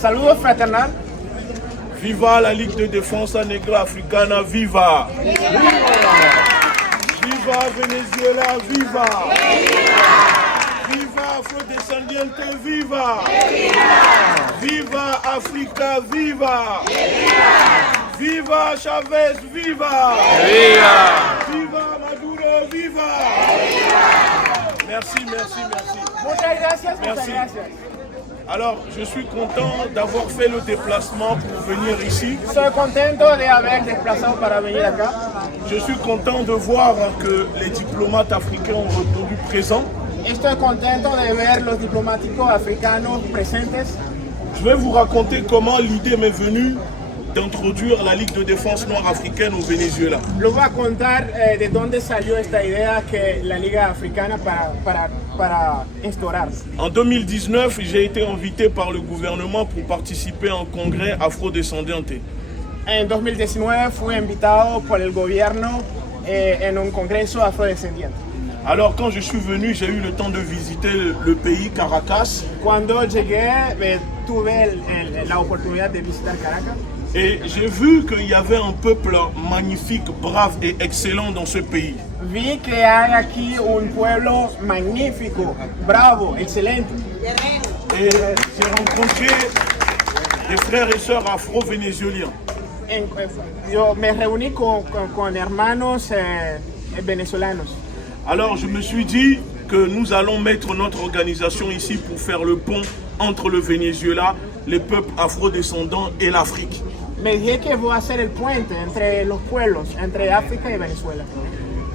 Saludos fraternal. Viva la Ligue de Défense Negra Africana, viva! Viva Venezuela, viva! Viva Afrodescendiente, viva! Viva Africa, viva! Viva Chavez, viva! Viva Maduro, viva! Merci. Muchas gracias. Alors, je suis content d'avoir fait le déplacement pour venir ici. Estoy contento de haber desplazado para venir acá. Je suis content de voir que les diplomates africains ont répondu présents. Estoy contento de ver los diplomáticos africanos presentes. Je vais vous raconter comment l'idée m'est venue d'introduire la Ligue de défense noire africaine au Venezuela. Les voy a contar de dónde salió esta idea que la Liga Africana para instaurar. En 2019, j'ai été invité par le gouvernement pour participer à un congrès afrodescendante. En 2019 fui invitado por el gobierno en un congreso afrodescendiente. Alors quand je suis venu, j'ai eu le temps de visiter le pays, Caracas. Cuando llegué, tuve la oportunidad de visitar Caracas. Et j'ai vu qu'il y avait un peuple magnifique, brave et excellent dans ce pays. Vi que hay aquí un pueblo magnífico, bravo, excelente. Et j'ai rencontré des frères et sœurs afro-vénézuéliens. Yo me reuní con hermanos venezolanos. Alors je me suis dit que nous allons mettre notre organisation ici pour faire le pont entre le Venezuela, les peuples afrodescendants et l'Afrique. Me dije que voy a hacer el puente entre los pueblos, entre África y Venezuela.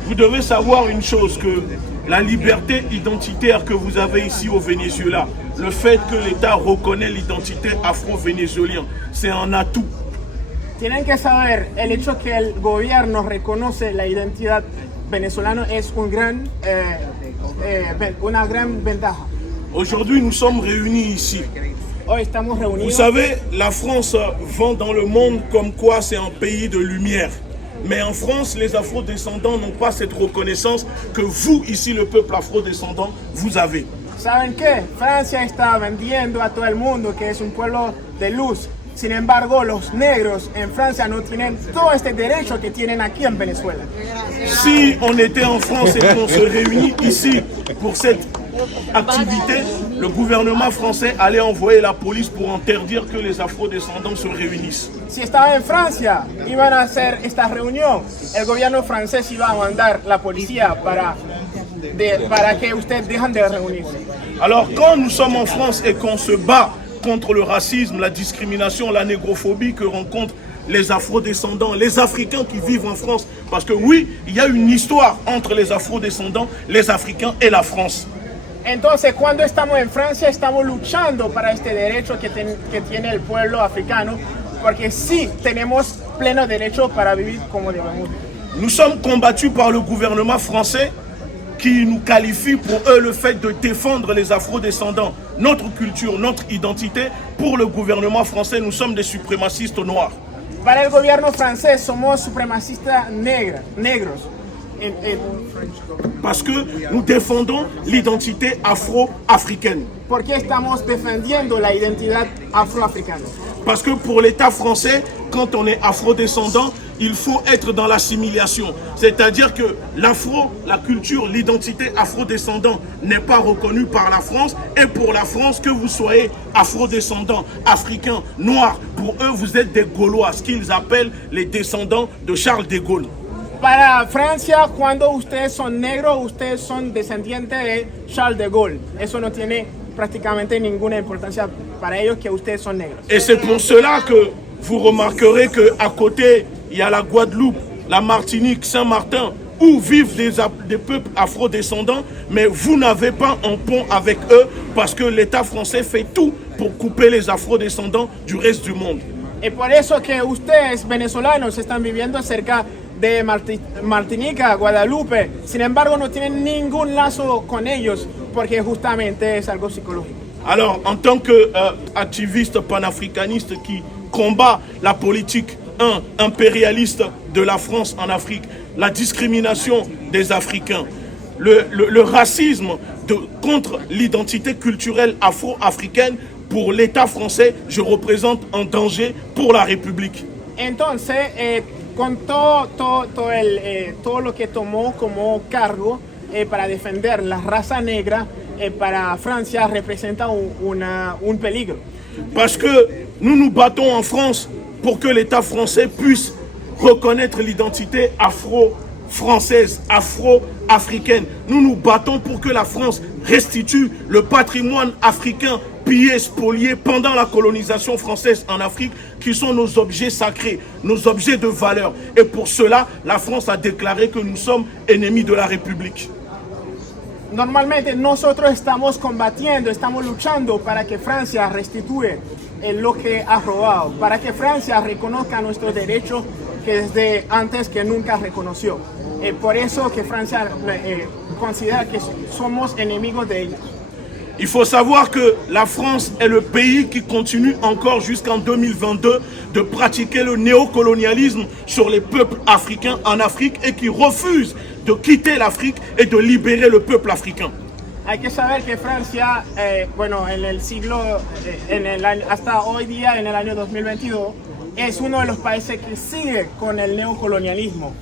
Vous devez savoir une chose, que la liberté identitaire que vous avez ici au Venezuela, le fait que l'État reconnaît l'identité afro-vénézuélienne, c'est un atout. Tienen que saber, el hecho que el gobierno reconoce la identidad venezolana es una gran ventaja. Aujourd'hui, nous sommes réunis ici. Hoy estamos reunidos. Vous savez, la France vend dans le monde comme quoi c'est un pays de lumière. Mais en France, les afrodescendants n'ont pas cette reconnaissance que vous, ici, le peuple afrodescendant, vous avez. ¿Saben qué? Francia está vendiendo a todo el mundo que es un pueblo de luz. Sin embargo, los negros en Francia no tienen todo este derecho que tienen aquí en Venezuela. Si on était en France et qu'on se réunit ici pour cette activité, le gouvernement français allait envoyer la police pour interdire que les afrodescendants se réunissent. Si estaba en Francia, iban a hacer esta reunión. El gobierno francés iba a mandar la policía para que ustedes dejen de reunirse. Alors quand nous sommes en France et qu'on se bat contre le racisme, la discrimination, la négrophobie que rencontrent les afrodescendants, les Africains qui vivent en France, parce que oui, il y a une histoire entre les afrodescendants, les Africains et la France. Entonces, cuando estamos en Francia, estamos luchando para este derecho que tiene el pueblo africano, porque sí tenemos pleno derecho para vivir como debemos. Nous sommes combattus par le gouvernement français qui nous qualifie pour eux le fait de défendre les afrodescendants, notre culture, notre identité. Pour le gouvernement français, nous sommes des suprémacistes noirs. Para el gobierno francés somos supremacistas negros. Parce que nous défendons l'identité afro-africaine. Porque estamos defendiendo la identidad afroafricana. Parce que pour l'État français, quand on est afrodescendant, il faut être dans l'assimilation. C'est-à-dire que la culture, l'identité afrodescendant n'est pas reconnue par la France. Et pour la France, que vous soyez afrodescendant, africain, noir, pour eux, vous êtes des Gaulois, ce qu'ils appellent les descendants de Charles de Gaulle. Para Francia, cuando ustedes son negros, ustedes son descendientes de Charles de Gaulle. Eso no tiene prácticamente ninguna importancia para ellos que ustedes son negros. Et c'est pour cela que vous remarquerez qu'à côté, il y a la Guadeloupe, la Martinique, Saint-Martin, où vivent des peuples afrodescendants, mais vous n'avez pas un pont avec eux parce que l'État français fait tout pour couper les afrodescendants du reste du monde. Et por eso que ustedes, venezolanos, están viviendo cerca de Martinica, Guadalupe. Sin embargo, no tienen ningún lazo con ellos porque justamente es algo psicológico. Alors, en tant qu'activiste panafricaniste qui combat la politique impérialiste de la France en Afrique, la discrimination des Africains, le racisme contre l'identité culturelle afro-africaine, pour l'État français, je représente un danger pour la République. Entonces, con todo lo que tomó como cargo para defender la raza negra, para Francia representa un peligro. Parce que nous nous battons en France pour que l'État français puisse reconnaître l'identité afro-française, afro-africaine. Nous nous battons pour que la France restitue le patrimoine africain pillé, spolié pendant la colonisation française en Afrique, qui sont nos objets sacrés, nos objets de valeur. Et pour cela, la France a déclaré que nous sommes ennemis de la République. Normalmente nosotros estamos combatiendo, estamos luchando para que Francia restituya lo que ha robado, para que Francia reconozca nuestros derechos que desde antes que nunca reconoció. Por eso que Francia considera que somos enemigos de ellos. Il faut savoir que la France est le pays qui continue encore jusqu'en 2022 de pratiquer le néocolonialisme sur les peuples africains en Afrique et qui refuse de quitter l'Afrique et de libérer le peuple africain. Hay que saber que Francia, bueno, en el siglo, hasta hoy día, en el año 2022, es uno de los países que sigue con el neocolonialismo.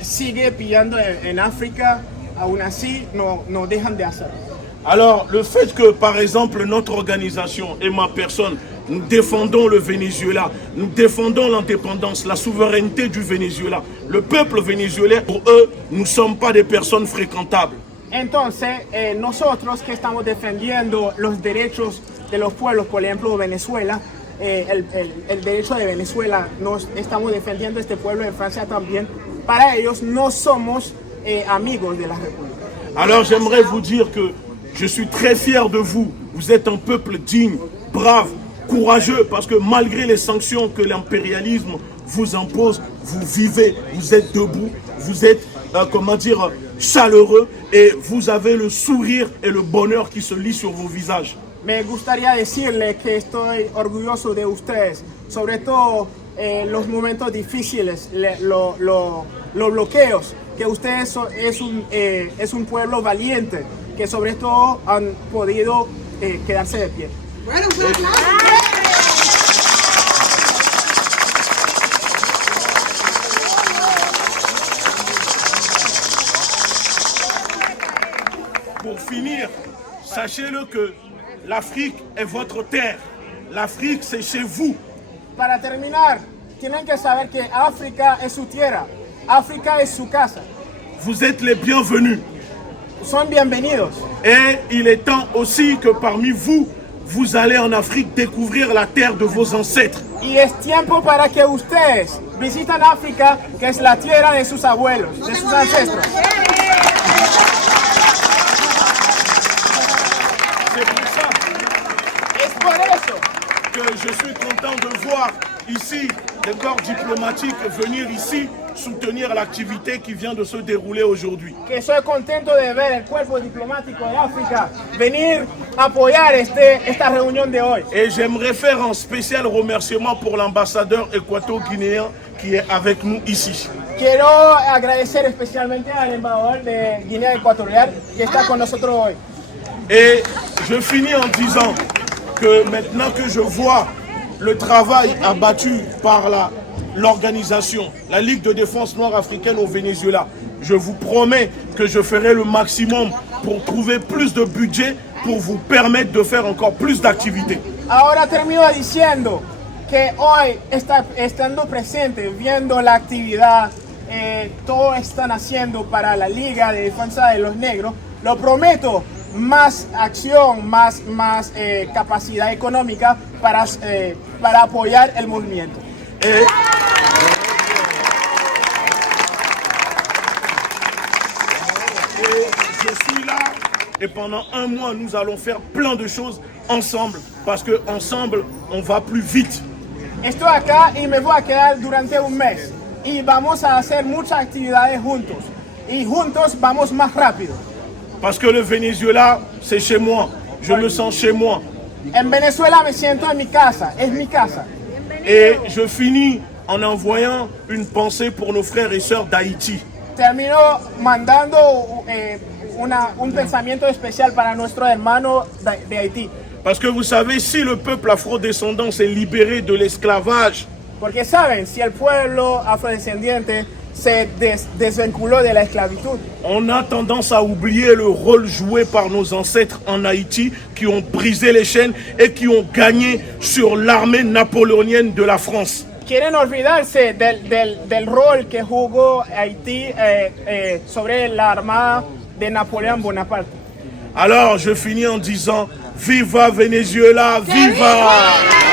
Sigue pillando en África, aún así no dejan de hacerlo. Alors, le fait que, par exemple, notre organisation et ma personne, nous défendons le Venezuela, nous défendons l'indépendance, la souveraineté du Venezuela, le peuple vénézuélien, pour eux, nous ne sommes pas des personnes fréquentables. Entonces, nosotros que estamos defendiendo los derechos de los pueblos, por ejemplo, Venezuela, el derecho de Venezuela, nos estamos defendiendo este pueblo en Francia también. Para ellos no somos amigos de la República. Alors, j'aimerais vous dire que je suis très fier de vous. Vous êtes un peuple digne, brave, courageux, parce que malgré les sanctions que l'impérialisme vous impose, vous vivez, vous êtes debout, vous êtes, chaleureux et vous avez le sourire et le bonheur qui se lit sur vos visages. Me gustaría decirles que estoy orgulloso de ustedes, sobre todo los momentos difíciles, los bloqueos, que ustedes es un pueblo valiente, que sobre todo han podido quedarse de pie. Bueno, Pour finir, sachez-le que l'Afrique est votre terre. L'Afrique, c'est chez vous. Para terminar, tienen que saber que África es su tierra, África es su casa. Vous êtes les bienvenus. Son bienvenidos. Et il est temps aussi que parmi vous, vous allez en Afrique découvrir la terre de vos ancêtres. Y es tiempo para que ustedes visiten África, que es la tierra de sus abuelos, de sus ancestros. C'est pour ça Es por eso que je suis content de voir ici des corps diplomatiques venir ici soutenir l'activité qui vient de se dérouler aujourd'hui. que soy contento de ver el cuerpo diplomático de África venir a apoyar esta reunión de hoy. Et j'aimerais faire un spécial remerciement pour l'ambassadeur équato-guinéen qui est avec nous ici. Quiero agradecer especialmente al embajador de Guinea Ecuatorial que está con nosotros hoy. Et je finis en disant que maintenant que je vois le travail abattu par l'organisation, la Ligue de défense noire africaine au Venezuela, je vous promets que je ferai le maximum pour trouver plus de budget pour vous permettre de faire encore plus d'activités. Ahora termino diciendo que hoy, estando presente, viendo la actividad, todo están haciendo para la Liga de Defensa de los Negros, lo prometo, más acción, más capacidad económica para apoyar el movimiento. Et je suis là et pendant un mois, nous allons faire plein de choses ensemble parce que ensemble, on va plus vite. Estoy acá y me voy a quedar durante un mes y vamos a hacer muchas actividades juntos y juntos vamos más rápido. Parce que le Venezuela, c'est chez moi. Je me sens chez moi. En Venezuela me siento en mi casa, es mi casa. Et je finis en envoyant une pensée pour nos frères et sœurs d'Haïti. Termino mandando un pensamiento especial para nuestro hermano de Haití. Parce que vous savez, si le peuple afrodescendant s'est libéré de l'esclavage, Porque saben, si el pueblo afrodescendiente se desvinculó de la esclavitud, on a tendance à oublier le rôle joué par nos ancêtres en Haïti qui ont brisé les chaînes et qui ont gagné sur l'armée napoléonienne de la France. quieren olvidarse del rol que jugó Haití sobre la armada de Napoleón Bonaparte. Alors je finis en disant, viva Venezuela, viva!